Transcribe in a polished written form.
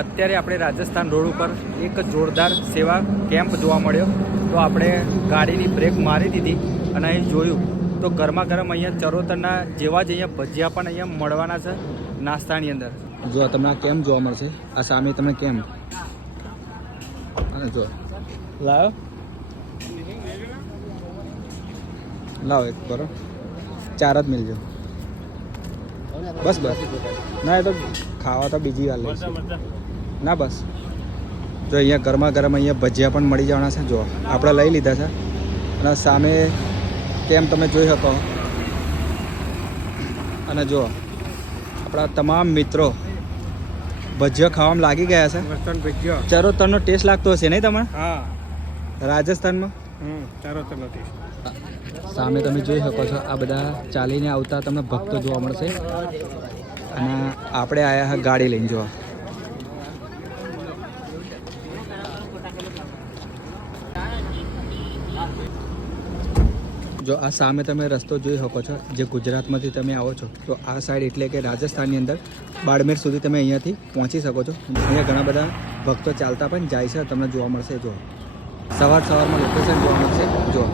અત્યારે આપણે રાજસ્થાન રોડ ઉપર એક જોરદાર સેવા કેમ્પ જોવા મળ્યો. તો આપણે ગાડીની બ્રેક મારી દીધી અને અહીં જોયું તો ગરમા ગરમ અહીંયા ચરોતરના જેવા જ અહીંયા ભજીયા પણ અહીંયા મળવાના છે નાસ્તાની અંદર. જો તમને આ કેમ્પ જોવા મળશે, આ સામે તમને કેમ્પ અને જો લાવો એક બરો 4 જ મિલજો બસ ના એ તો ખાવા તો બીજી વાર લઈશું ના બસ. જો અહીંયા ગરમા ગરમ અહીંયા ભજીયા પણ મળી જવાના છે. જો આપણે લઈ લીધા છે અને સામે કેમ તમે જોઈ શકો. અને જો આપણા તમામ મિત્રો ભજીયા ખાવામાં લાગી ગયા છે. ચરોતરનો ટેસ્ટ લાગતો હશે નહીં તમારે? હા, રાજસ્થાનમાં ચરોતરનો ટેસ્ટ. સામે તમે જોઈ શકો છો આ બધા ચાલીને આવતા તમને ભક્તો જોવા મળશે અને આપણે આવ્યા હા ગાડી લઈને જોવા. જો આ સામે તમે રસ્તો જોઈ શકો છો, જે ગુજરાતમાંથી તમે આવો છો તો આ સાઈડ એટલે કે રાજસ્થાનની અંદર બાડમેર સુધી તમે અહીંયાથી પહોંચી શકો છો. અહીંયા ઘણા બધા ભક્તો ચાલતા પણ જાય છે, તમને જોવા મળશે. જો સવારમાં લોકેશન જોવા મળશે. જો